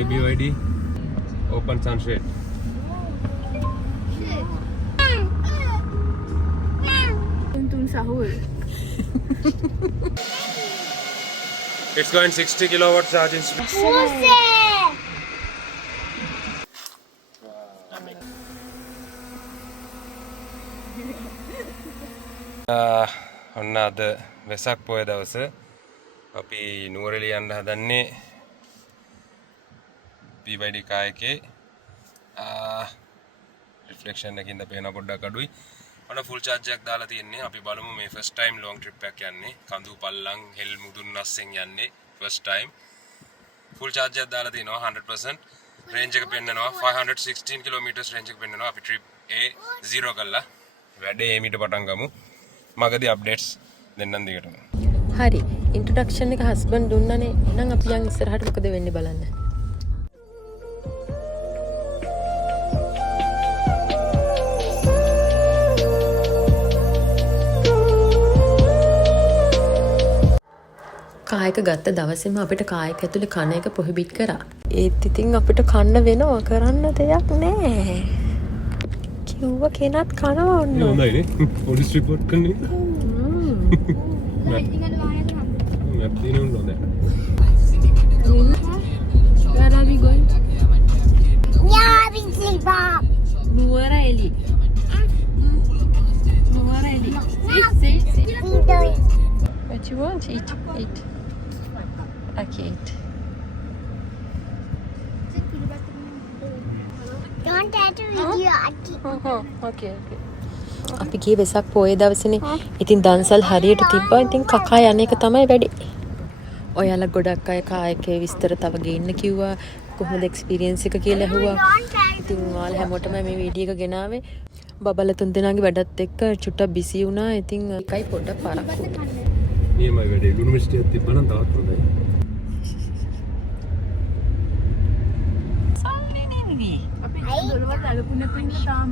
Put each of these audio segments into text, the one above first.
My BYD. Open sunshade. Tuntun sahur. It's going 60 kilowatt charging speed. ඔන්න අද වෙසක් පොය දවස අපි නුවරඑළිය යන්න හදන්නේ BYD කායකේ රිෆ්ලෙක්ෂන් එකකින්ද පේන පොඩ්ඩක් අඩුයි. ඔන්න ෆුල් charge එකක් දාලා තියෙන්නේ. අපි බලමු මේ first time long trip එකක් යන්නේ. කඳු පල්ලං හෙල් මුදුන්නස්සෙන් යන්නේ first time. full charge එකක් දාලා තිනවා 100%. range එක පෙන්නනවා 516 kilometers range එක පෙන්නනවා. අපි trip A 0 කළා. වැඩේ එමිට පටන් ගමු. මගදී අප්ඩේට්ස් දෙන්නම් දිගටම. හරි ඉන්ට්‍රොඩක්ෂන් එක හස්බන්ඩ් දුන්නනේ. එහෙනම් අපි යන් ඉස්සරහට මොකද වෙන්නේ බලන්න. කායක ගත්ත දවසේම අපිට කායක ඇතුලේ කන එක ප්‍රොහිබිට් කරා. ඒත් ඉතින් අපිට කන්න වෙනවා කරන්න දෙයක් නැහැ. කිව්ව කෙනත් කනවා ඕන. හොඳයිනේ. පොලිස් රිපෝට් කරන්නේ. මැප් දිනේ උන්නද? Where are we going? Yeah, we sleep up. Nuwara Eliya. Nuwara Eliya. Say. What you want? Eat. Okay, eat. Don't have to video. Okay. අපි ගියේ වෙසක් පොයේ දවසේනේ. ඉතින් දන්සල් හරියට තිබ්බා. ඉතින් කකා යන එක තමයි වැඩි. ඔයාලා ගොඩක් අය කායකේ විස්තර තව ගේන්න කිව්වා. කොහොමද එක්ස්පීරියන්ස් එක කියලා ඇහුවා. ඉතින් ඔයාලා හැමෝටම මේ වීඩියෝ එක ගෙනාවේ. බබලා තුන් දෙනාගේ වැඩත් එක්ක චුට්ටක් බිසි වුණා. ඉතින් එකයි පොඩ්ඩක් පරක්කු. නියමයි වැඩේ. යුනිවර්සිටි එකක් තිබ්බනම් තවත් හොඳයි. අපි දොළවත් අලුකුණ පින්න තාම.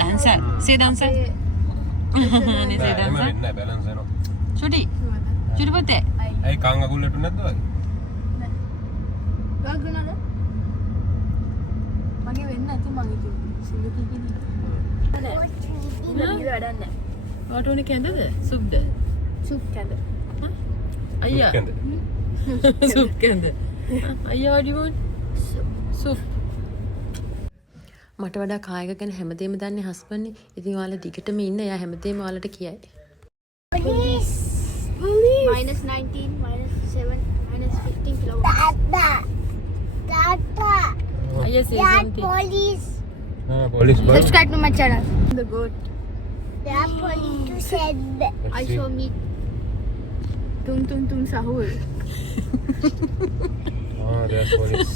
dancer. Say dancer. Say dancer. නෑ බැලන්ස් වෙනවා. Chuti. Chuti පුතේ. ඇයි කන් අගුල්ලට නැද්ද වගේ? ගාගනද? මගේ වෙන්න නැති මං ඉතින් සිංග කිකිනේ. වැඩක් නැහැ. වට ඕනේ කැඳද? සුප්ද? සුප් කැඳ. අයියා. සුප් කැඳ. අයියා what do you want? Soup. මට වඩා කායක ගැන හැමදේම දන්නේ හස්බන්ඩ්නේ. ඉතින් ඔයාලා දිගටම ඉන්න. එයා හැමදේම ඔයාලට කියයි. Police. -19, -7, -15 kilowatts. Tata. අයියා say Dad, something. police. Police bus. Subscribe to my channel. The goat. Dad, police to said. I saw meat. Tung sahur. there's police.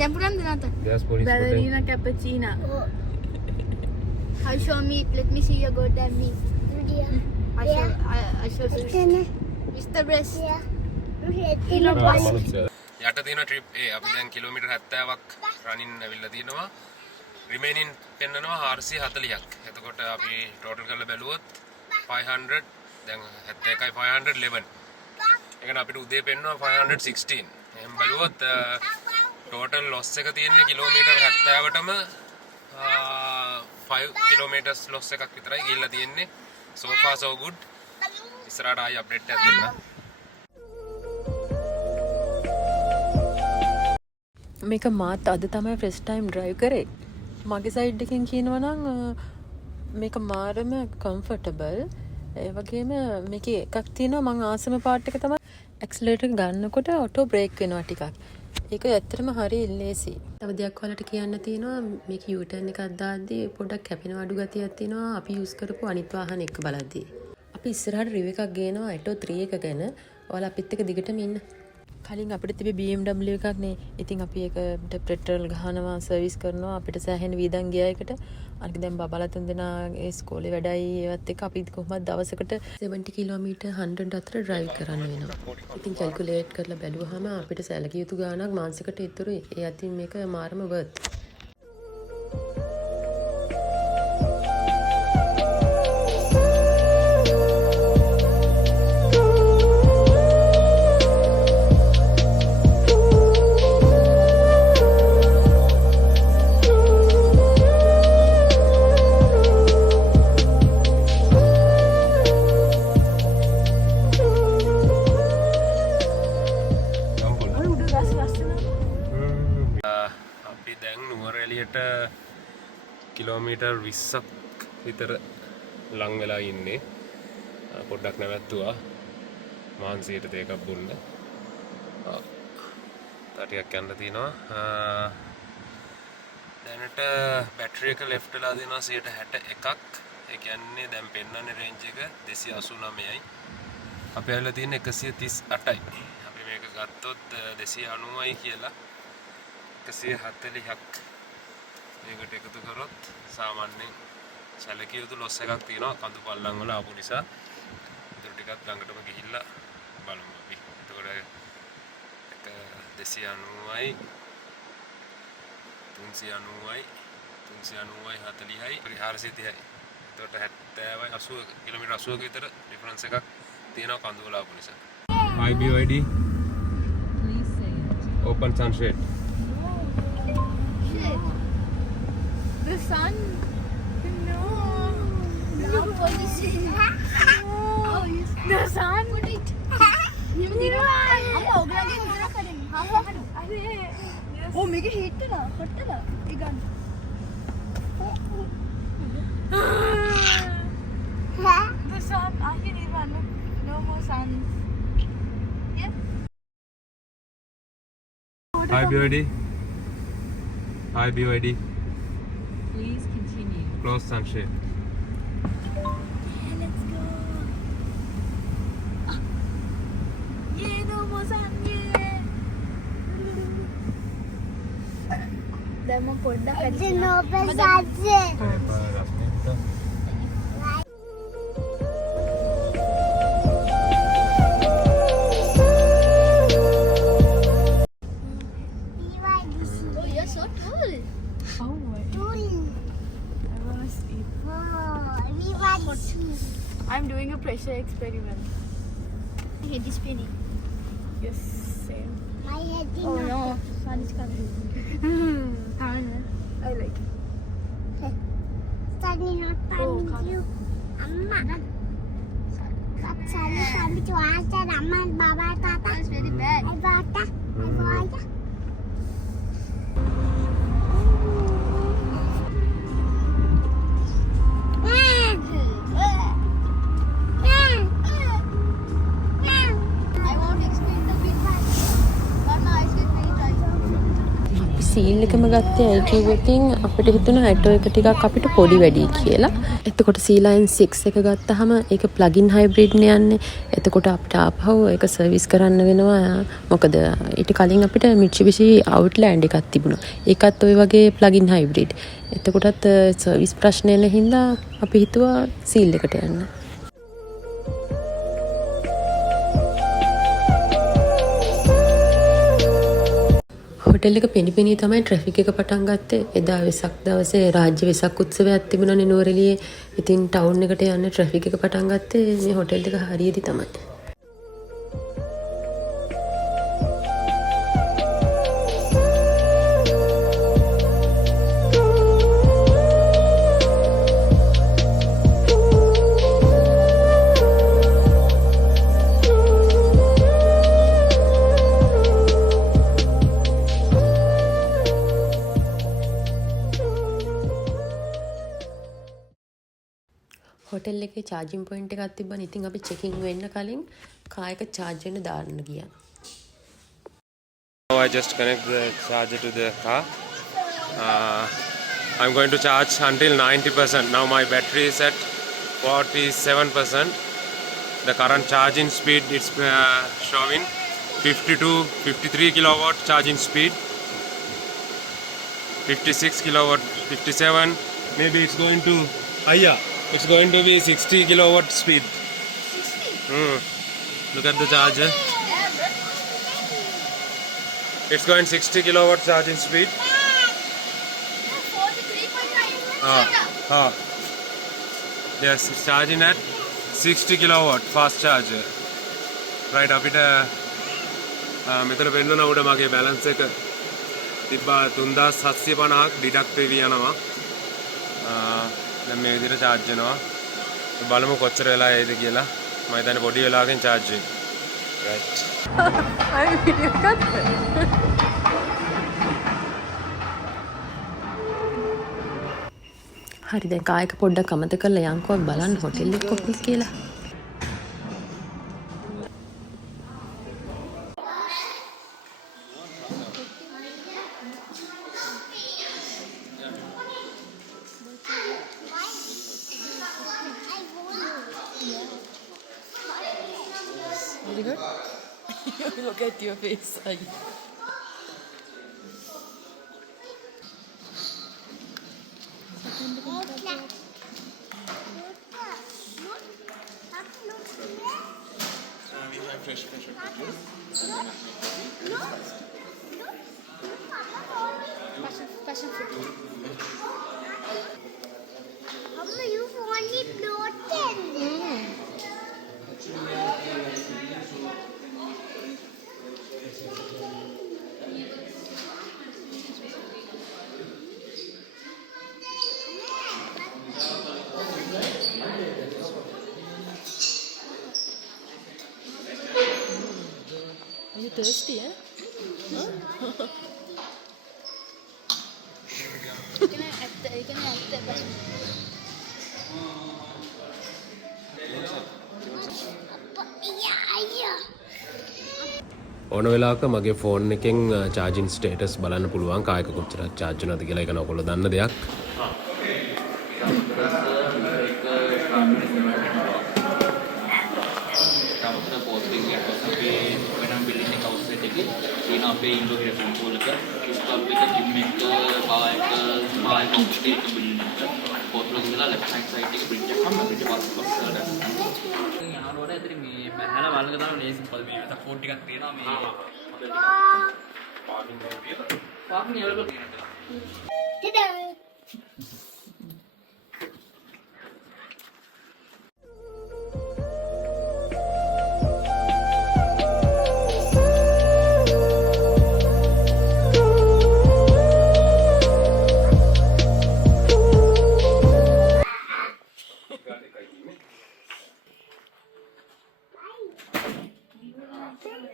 Then put on the nata. There's police. Ballerina cappuccino. I saw meat. Let me see your goddamn meat. I saw Mr. Breast. යට තියෙන trip A අපි දැන් කිලෝමීටර් 70ක් රනින් ඇවිල්ලා තිනවා. රිමේනින් පෙන්නනවා 440ක්. එතකොට අපි ටෝටල් කරලා බැලුවොත් 500 දැන් 71යි 511. ඒ කියන්නේ අපිට උදේ පෙන්නනවා 516. එහෙනම් බැලුවොත් ටෝටල් ලොස් එක තියෙන්නේ කිලෝමීටර් 70ටම 5 කිලෝමීටර්ස් ලොස් එකක් විතරයි ගිහිල්ලා තියෙන්නේ. so far so good. ඉස්සරහට ආයි අප්ඩේට් එකක් දෙන්න. මේක මාත් අද තමයි ෆස්ට් ටයිම් ඩ්‍රයිව් කරේ. මගේ සයිඩ් එකෙන් කියනවා නම් මේක මාරම කම්ෆර්ටබල්. ඒ වගේම මේකේ එකක් තියෙනවා මම ආසම පාර්ට් එක තමයි ඇක්සලරේටර් එක ගන්නකොට ඔටෝ බ්‍රේක් වෙනවා ටිකක්. ඒක ඇත්තටම හරි ලේසි. තව දෙයක් ඔයාලට කියන්න තියෙනවා මේක U turn එකක් දාද්දී පොඩ්ඩක් කැපෙන අඩු ගතියක් තියෙනවා අපි යූස් කරපු අනිත් වාහන එක බලද්දී. අපි ඉස්සරහට රිව් එකක් ගේනවා Atto 3 එක ගැන. ඔයාලා අපිත් එක්ක දිගටම ඉන්න. කලින් අපිට තිබේ BMW එකක් නේ. ඉතින් අපි ඒකට පෙට්‍රල් ගහනවා සර්විස් කරනවා අපිට සෑහෙන වීදම් ගියා එකට. අනික දැන් බබලා තුන් දෙනා ඒ ඉස්කෝලේ වැඩයි ඒවත් එක්ක අපි කොහොමද දවසකට 70 කිලෝමීටර් 100 අතර ඩ්‍රයිව් කරන්න වෙනවා. ඉතින් කැල්කියුලේට් කරලා බැලුවාම අපිට සැලකිය යුතු ගාණක් මාසෙකට ඉතුරුයි. ඒ අතින් මේක මාරම වර්ත්. අපි දැන් නුවරඑළියට කිලෝමීටර් 20ක් විතර ලං වෙලා ඉන්නේ. පොඩ්ඩක් නැවැත්තුවා මාන්සියට දෙකක් බොන්න. ටිකක් යන්න තියෙනවා. දැනට බැටරි එක ලෙෆ්ට් වෙලා දෙනවා 61ක්. ඒ කියන්නේ දැන් පෙන්නන්නේ රේන්ජ් එක 289යි. අපි ඇවිල්ලා තියෙන්නේ 138යි. අපි මේක ගත්තොත් 290යි කියලා 140ක් මේකට එකතු කරොත් සාමාන්‍යයෙන් සැලකිය යුතු ලොස් එකක් තියෙනවා කඳු පල්ලම් වල ආපු නිසා. ඒක ටිකක් ළඟටම ගිහිල්ලා බලමු අපි. එතකොට 290යි 390යි 390යි 40යි 430යි. එතකොට 70යි 80 කිලෝමීටර් 80ක විතර ඩිෆරන්ස් එකක් තියෙනවා කඳු වල ආපු නිසා. IBYD open sunshade. The sun. No. No pollution. Oh, yes. The sun. Put it. Amma ogalaගේ විතර කරන්නේ. අरे. Oh, මේක හීට් වෙනවා. හොට් වෙනවා. ඒ ගන්න. The sun. I can even no more sun. Yeah. IBYD. IBYD. Please continue. Close sunshade. Let's go. Yeah, no more sun. Yeah. දැන් මම පොඩ්ඩක් It's an open sunset. Oh, you're so tall. Oh, I'm doing a pressure experiment. My head is spinning. Yes, same. My head is Oh not. no, sun is coming. I like it. Sun is not coming come. to you. Amma. But sun is coming to us and Amma and Baba and Tata. That's very bad. I bought that. I bought that. I won't explain the big one. But my eyes get very dry. සීල් එකම ගත්තේ ඇයි කිව්වොතින් අපිට හිතුණා ඇටෝ එක ටිකක් අපිට පොඩි වැඩි කියලා. එතකොට C-Line 6 එක ගත්තාම ඒක ප්ලග්-ඉන් හයිබ්‍රිඩ් නේ යන්නේ. එතකොට අපිට ආපහු ඒක සර්විස් කරන්න වෙනවා. මොකද ඊට කලින් අපිට Mitsubishi Outlander එකක් තිබුණා. ඒකත් ওই වගේ ප්ලග්-ඉන් හයිබ්‍රිඩ්. එතකොටත් සර්විස් ප්‍රශ්න එන හින්දා අපි හිතුවා සීල් එකට යන්න. හොටෙල් එක පෙනිපෙනී තමයි ට්‍රැෆික් එක පටන් ගත්තේ. එදා වෙසක් දවසේ රාජ්‍ය වෙසක් උත්සවයක් තිබුණානේ නුවරඑළියේ. ඉතින් ටවුන් එකට යන්න ට්‍රැෆික් එක පටන් ගත්තේ මේ හොටෙල් එක හරියදී තමයි. හොටෙල් එකේ චාර්ජින් පොයින්ට් එකක් තිබ්බනේ. ඉතින් අපි චෙකින් වෙන්න කලින් කාර් එක චාර්ජ් වෙන්න දාන්න ගියා. Now I just connect the charger to the car. I'm going to charge until 90%. Now my battery is at 47%. The current charging speed is showing 53 kilowatt charging speed. 56 kilowatt, 57. Maybe it's going to higher. It's going to be 60 kilowatt speed. 60? Look at the charger. It's going 60 kilowatt charging speed. 43.9. Yes, it's charging at 60 kilowatt fast charger. Right, අපිට මෙතන පෙන්නන උඩ මගේ balance එක තිබ්බා 3750ක් deduct වෙවි යනවා. දැන් මේ විදිහට charge වෙනවා. බලමු කොච්චර වෙලා එයිද කියලා. මම හිතන්නේ පොඩි වෙලාවකින් charge වෙයි. Right. අය වීඩියෝ එකක් හරි දැන් කායක පොඩ්ඩක් අමතක කරලා යන්කෝ බලන්න හොටෙල් එක කොහොමද කියලා. Very good. Look at your face. Passion fruit. Mama, you've only bloated. Are you thirsty, eh? You can add the passion. ඕන වෙලාවක මගේ ෆෝන් එකෙන් චාර්ජින් ස්ටේටස් බලන්න පුළුවන් කායක කොච්චර චාර්ජ් වෙනවද කියලා. ඒක නෝකොල්ලෝ දන්න දෙයක්. තියෙන අපේ ඉන්ඩෝ ග්‍රැෆික් ටූල් එක ඉන්ස්ටෝල් එක ජිම් එක පායක කොම්පියුටර් බිල්ඩින් එක පොත්වල ඉඳලා ලෙෆ්ට් හෑන්ඩ් සයිඩ් එකේ ප්‍රින්ට් එකක් හම්බ පිට පස්ස වලට යනකොට ඇතුලේ මේ බහැලා බලන දාන මේ සිම්පල් මේ විතර කෝඩ් ටිකක් තියෙනවා මේ පාර්කින් අවైలබල් තියෙනවා.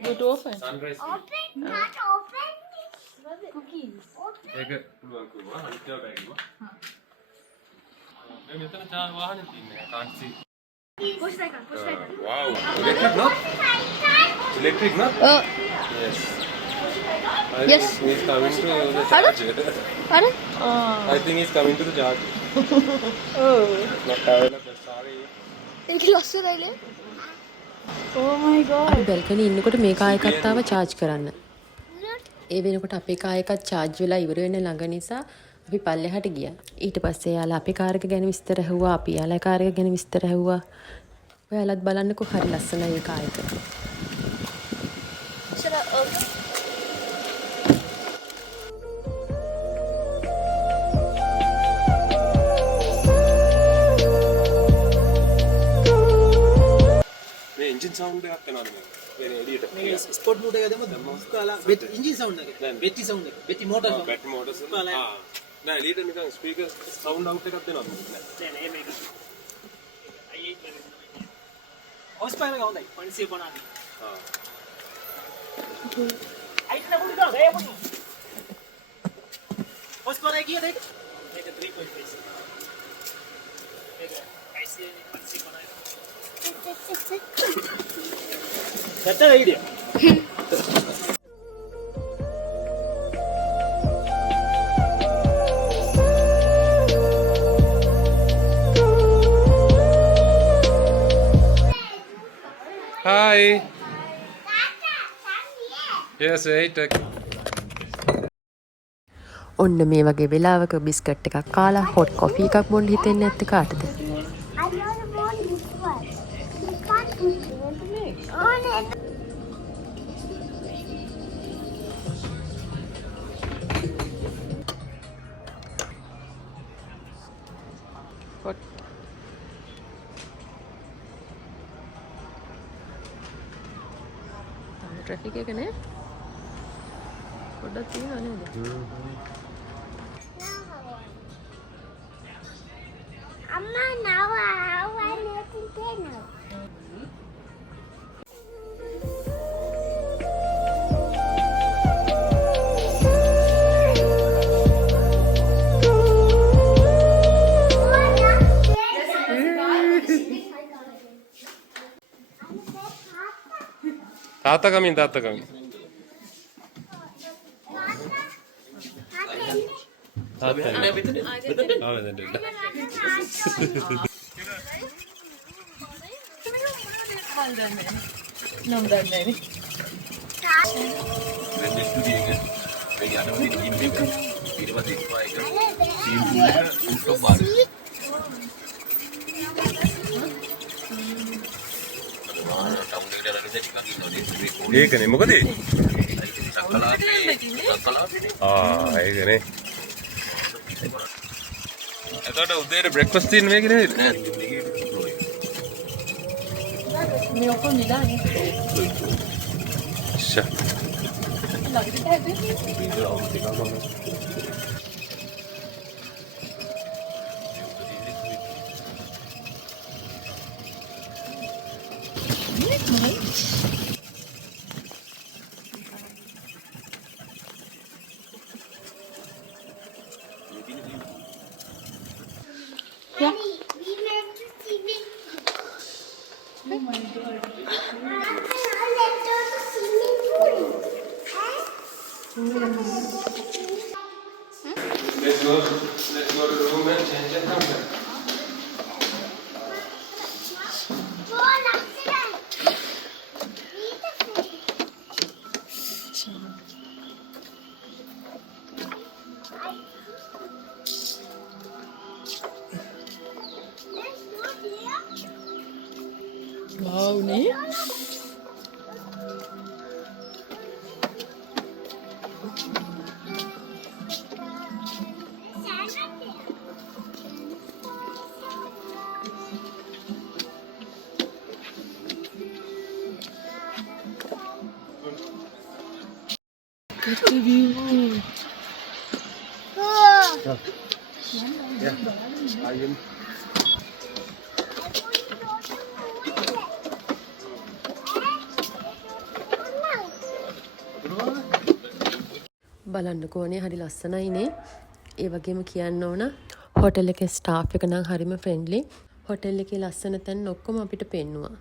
Good open. Sunrise. Open, not open. Cookies. ඒක පුළුවන් කිව්වා. අනිත් ඒවා බෑ කිව්වා. මේ මෙතන චා වාහනේ තියන්නේ. can't see. Push that one. Push that one. Wow. Electric not? Electric not? Oh. Yes. Yes. He's coming to the Pardon? charger. Pardon? I think he's coming to the charger. Oh. Not available. Sorry. ඒක ලස්සනයි නේ. Oh my god. අපි බල්කනි ඉන්නකොට මේ කායකත් ආව charge කරන්න. ඒ වෙනකොට අපේ කායකත් charge වෙලා ඉවර වෙන ළඟ නිසා අපි පල්ලෙහාට ගියා. ඊට පස්සේ යාලා අපේ කාර් එක ගැන විස්තර ඇහුවා. අපි යාලා කාර් එක ගැන විස්තර ඇහුවා. ඔයාලත් බලන්නකෝ හරි ලස්සනයි ඒ කායක. Should I open? මේ engine sound එකක් එනවද මේ? වෙන එළියට. මේ ස්පොට් මෝටර් එක දැම්මොත් දුක්කාලා වෙට් එන්ජින් සවුන්ඩ් එක. බැටරි සවුන්ඩ් එක. Battery motor sound. Battery motors නෑ එළියට නිකන් ස්පීකර් සවුන්ඩ් අවුට් එකක් දෙනවද? නෑ මේක. හොස් පයින් එක හොඳයි. 0.7 පොනාදී. ආ. අයිත් නෑ මුලින්ම ගෑ මුලින්. හොස් පයින් එක කීයද ඒක? මේක 3.5. මේක IC 0.7 පොනාදී. Better idea. Hi. Yes, wait. ඔන්න මේ වගේ වෙලාවක බිස්කට් එකක් කාලා හොට් කොෆි එකක් බොන්න හිතෙන්නේ නැත්තේ කාටද? I don't want this one. This one is oh, no. Hot traffic එක නේ පොඩ්ඩක් තියෙනවා නේද? Amma, now I'm making dinner. තාත්තා කමින් තාත්තා කමින්. තාත්තා. ආ මෙතන ඉන්න. නම් දන්නේ නේ. වෙන්නේ ස්ටුඩියෝ එක. ඒ යනවා ඉන්න එක. ඊට පස්සේ ඉස්පා එක. සීන් එක උඩ ඒකනේ මොකද ඒකනේ එතකොට උදේට බ්‍රෙක්ෆාස්ට් තියෙන මේක නේද මේ ඔක්කොම නිදානේ. ෂා Daddy, we went to swimming. Oh my God. Let's go to swimming pool. let's go to the room and change and come back Go on upstairs. Read the page. Let's go there. Wow නේ. Sand up there. Oh. බලන්නකෝනේ හරි ලස්සනයිනේ. ඒ වගේම කියන්න ඕන හොටෙල් එකේ ස්ටාෆ් එක නම් හරිම ෆ්‍රෙන්ඩ්ලි. හොටෙල් එකේ ලස්සන තැන් ඔක්කොම අපිට පෙන්නුවා.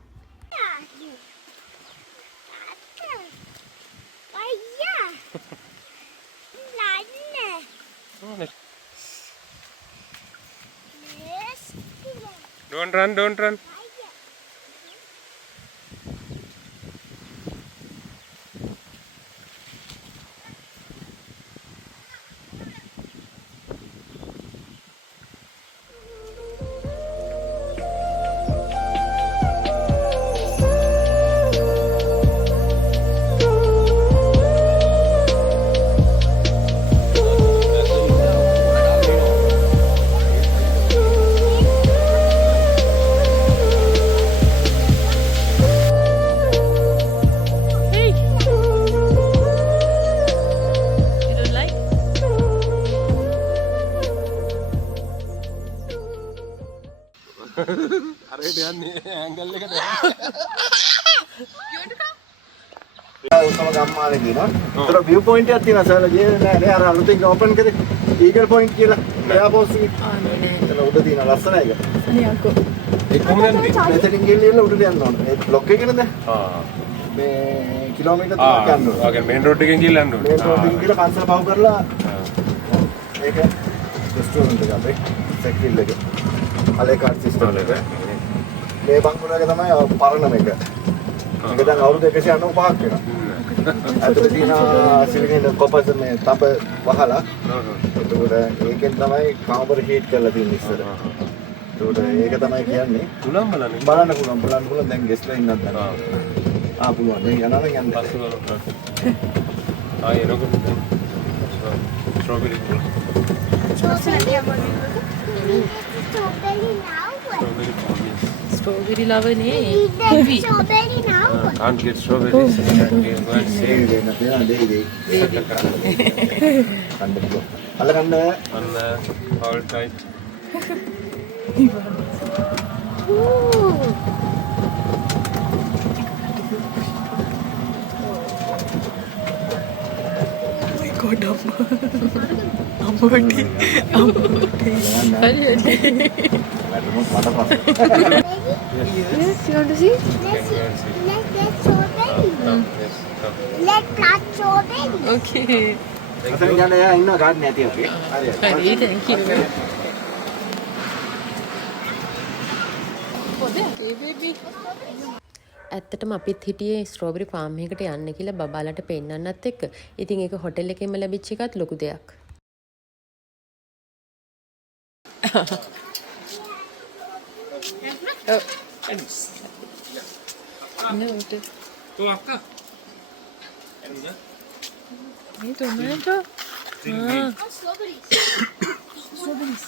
don't run හරියට යන්නේ ඇන්ගල් එකට උසම ගම්මානේ දිනවා. ඒතර view point එකක් තියෙනවා සරල ගියේ නෑ නේ අර අලුතින් ඕපන් කරේ. Eagle point කියලා. එයා පෝස් එකේ. එතන උඩ තියෙන ලස්සන එක. අනේ අක්කෝ. ඒ කොහොමද යන්නේ මෙතනින් ගිහින් උඩට යන්න ඕන. ඒ බ්ලොක් එකේ නේද? මේ කිලෝමීටර් 3ක් යන්න ඕන. ඔකේ මේන් රෝඩ් එකෙන් ගිහලා යන්න ඕනේ. මේන් රෝඩ් එකෙන් ගිහලා පන්සල පහු කරලා ඒක රෙස්ටෝරන්ට් එක අපේ සෙක්ටිල් එක. අලේ කාඩ් සිස්ටම් එක. මේ බංකුලක තමයි පරණ මේක. මේක දැන් අවුරුදු 195ක් වෙනවා. අතට තියෙන සිලින්ඩර් කොපස් මේ තප වහලා එතකොට ඒකෙන් තමයි කාමර හීට් කරලා තියෙන්නේ ඉස්සර. එතකොට ඒක තමයි කියන්නේ. තුලම් බලන්න බලන්න පුළුවන් දැන් ගෙස්ලා ඉන්නත් දැන්. පුළුවන්. දැන් යනවා නම් යන්න. එනකොට ස්ට්‍රොබෙරි ස්ට්‍රෝබෙරි ලව නේ. Strawberry now. can't get strawberries අල්ල ගන්න and all tight Yes, you want to see? Let's get strawberry. Yes, come. Let's plant strawberry. Okay. Thank අතන you. යන එයා ඉන්න ගාඩන් ඇති ඔකේ. හරි. හරි thank you. ඇත්තටම අපිත් හිටියේ ස්ට්‍රෝබෙරි ෆාම් එකකට යන්න කියලා බබාලට පෙන්නන්නත් එක්ක. ඉතින් ඒක හොටෙල් එකෙන්ම ලැබිච්ච එකත් ලොකු දෙයක්. Oh, akka. මේ tomato. Oh, strawberries. Strawberries.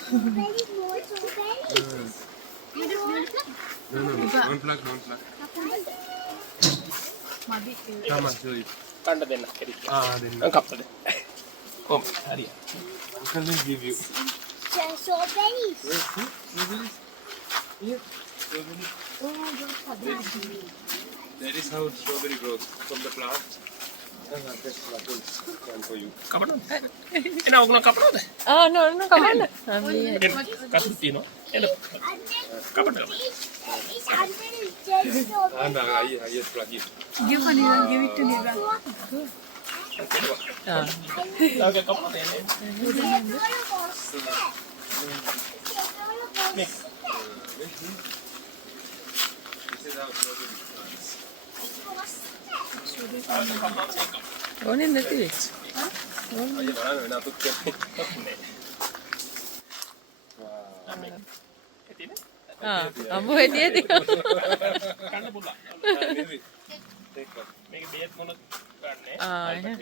Strawberry, more strawberry. No. Don't plug. Come on, show it. කණ්ඩ දෙන්න කෙරිච්ච. Then කප්පද. කොම් හරිය. uncle will give you. Strawberries. That is how strawberry grows from the plant. That's what is one for you. කපනවද? එන ඔගොල්ලෝ කපනවද? no කමන්න. කපු තියනවා. එන කපන්න. It's under the strawberry. And I just plug it. Give Anila, give it to Nira. ලාගේ කපන්න එන්නේ. This is how strawberry plants. ඕනේ නැති වෙයි. Ayo, mana nak tutup? අම්බු හෙටියද? කන්න පුළුවන්. Take one. මේක බේත් මොන ගන්නෑ.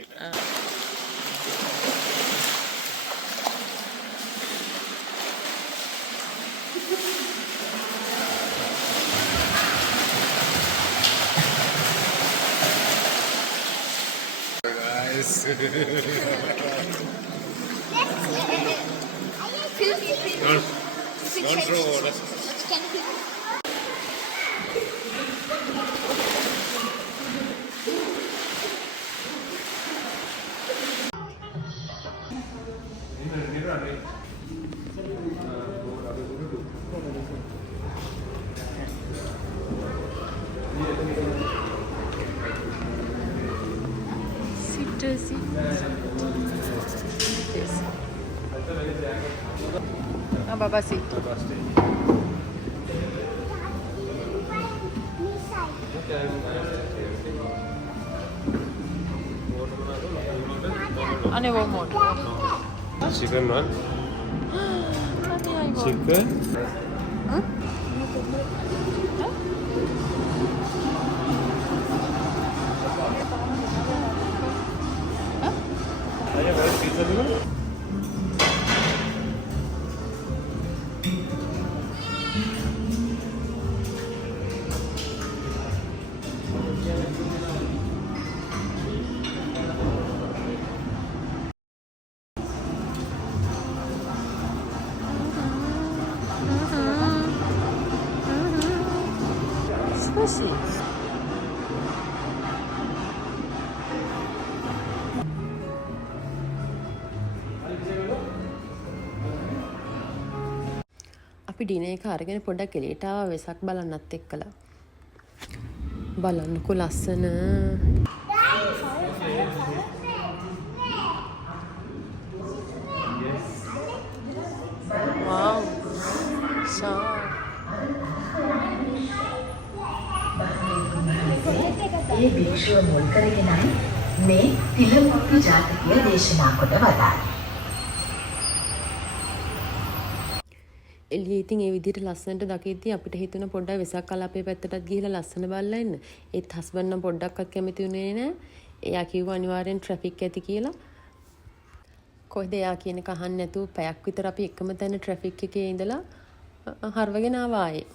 Guys. Don't throw water. Baba sit. Ane one more. Chicken one. Chicken. අපි ඩිනර් එක අරගෙන පොඩ්ඩක් එළියට ආවා වෙසක් බලන්නත් එක්කලා. බලන්නකෝ ලස්සන. Wow. ඒ භික්ෂුව මුල් කරගෙනයි මේ තිලමූර්ති ජාතකය දේශනා කොට වදාළේ. එළියේ ඉතින් ඒ විදිහට ලස්සනට දකිද්දී අපිට හිතුණ පොඩ්ඩක් වෙසක් කලාපේ පැත්තටත් ගිහිල්ලා ලස්සන බලලා එන්න. ඒත් හස්බන්ඩ් නම් පොඩ්ඩක්වත් කැමති වුණේ නැහැ. එයා කිව්වා අනිවාර්යෙන් ට්‍රැෆික් ඇති කියලා. කොහෙද එයා කියන එක අහන්න නැතුව පැයක් විතර අපි එකම තැන ට්‍රැෆික් එකේ ඉඳලා හරවගෙන ආවා ආයේ.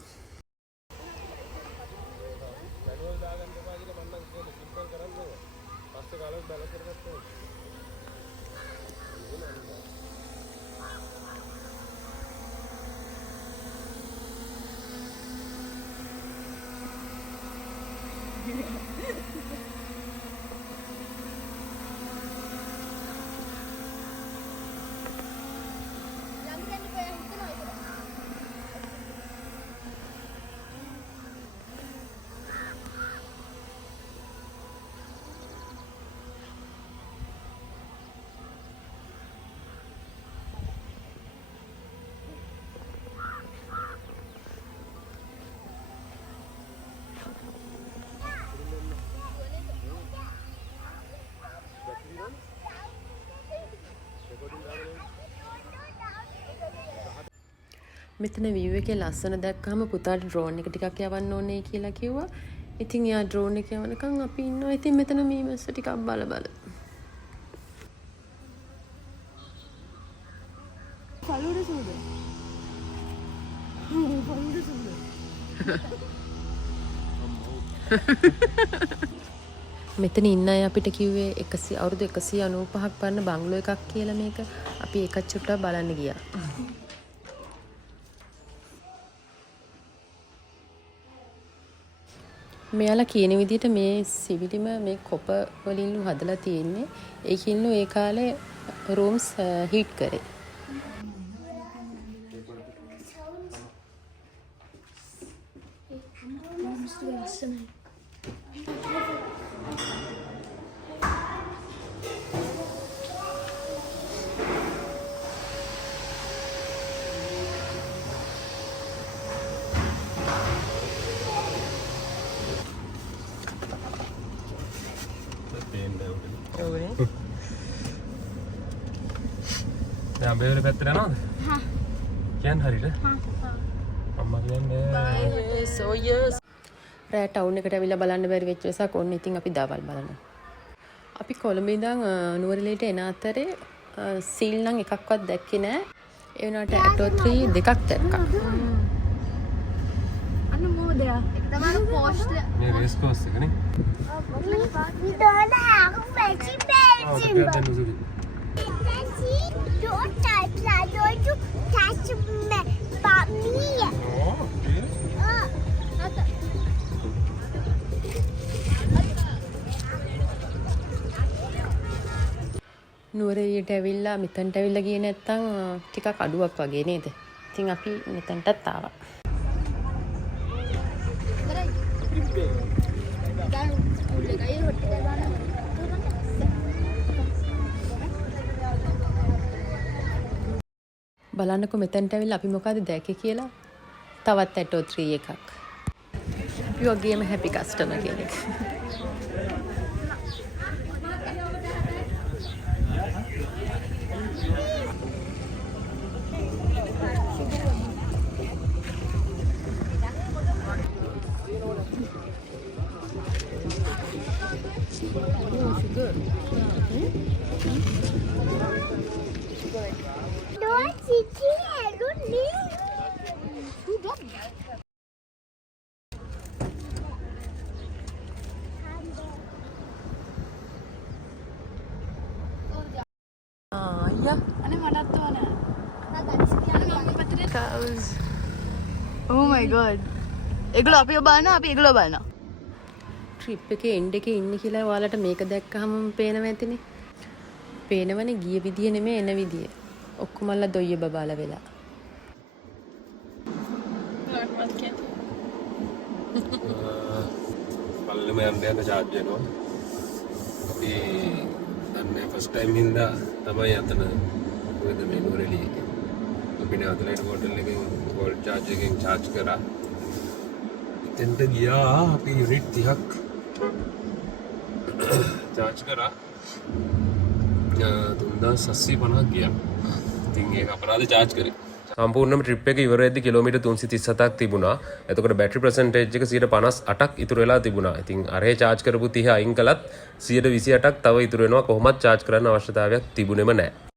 මෙතන view එකේ ලස්සන දැක්කම පුතාට drone එක ටිකක් යවන්න ඕනේ කියලා කිව්වා. ඉතින් එයා drone එක යවනකම් අපි ඉන්නවා. ඉතින් මෙතන මීමැස්ස ටිකක් බල බල. මෙතන ඉන්න අය අපිට කිව්වේ අවුරුදු 195ක් පරණ බංගලෝ එකක් කියලා මේක. අපි ඒකත් චුට්ටක් බලන්න ගියා. මෙයාලා කියන විදිහට මේ සිවිලිම මේ කොප වලින් හදලා තියෙන්නේ. ඒකින්ලු ඒ කාලේ රූම්ස් හීට් කරේ. දැන් බේවල පැත්තට යනවද? හා. කියන්න හරියට? හා. අම්මා කියන්නේ රෑ ටවුන් එකට ඇවිල්ලා බලන්න බැරි වෙච්ච නිසා කොන්න ඉතින් අපි දවල් බලනවා. අපි කොළඹ ඉඳන් නුවරඑළියට එන අතරේ සීල් නම් එකක්වත් දැක්කේ නෑ. ඒ වුණාට ඇටෝ 3 දෙකක් දැක්කා. අන්න මොකදයා? ඒක තමයි පෝස්ට් මේ රේස් කෝස් එක නේ. We don't have veggie bells. Don't touch that. Don't you touch me. But me. නුවරඑළියට ඇවිල්ලා මෙතනට ඇවිල්ලා ගියේ නැත්තම් ටිකක් අඩුවක් වගේ නේද? ඉතින් අපි මෙතනටත් ආවා. බලන්නකො මෙතනට ඇවිල්ලා අපි මොකද දැක්කේ කියලා. තවත් ඇටෝ 3 එකක්. අපි වගේම හැපි කස්ටමර් කෙනෙක්. Don't sit here. Don't leave. අයියා අනේ මටත් ඕන. cows. Oh my god. ඒගොල්ලෝ අපිව බලනවා අපි ඒගොල්ලෝ බලනවා. ට්‍රිප් එකේ එන්ඩ් එකේ ඉන්නේ කියලා ඔයාලට මේක දැක්කහම පේනවා ඇතිනේ. පේනවනේ ගිය විදිය නෙමෙයි එන විදිය. ඔක්කොමල්ලා දොයිය බබාලා වෙලා. පල්ලෙම යන්න charge වෙනවා. අපි අන්නේ ෆස්ට් ටයිම් හින්දා තමයි අතන මොකද මේ නුවරඑළිය. අපි නැවතලට හෝටල් එකෙන් ගෝල්ඩ් charge එකෙන් charge කරා. එතෙන්ට ගියා අපි යුනිට් 30ක් charge කරා. 3750ක් ගියා. ඉතින් ඒක අපරාධ charge කරේ. සම්පූර්ණම ට්‍රිප් එක ඉවර වෙද්දි කිලෝමීටර් 337ක් තිබුණා. එතකොට බැටරි පර්සන්ටේජ් එක 58ක් ඉතුරු වෙලා තිබුණා. ඉතින් අරේ charge කරපු 30 අයින් කළත් 128ක් තව ඉතුරු වෙනවා. කොහොමත් charge කරන්න අවශ්‍යතාවයක් තිබුණෙම නැහැ.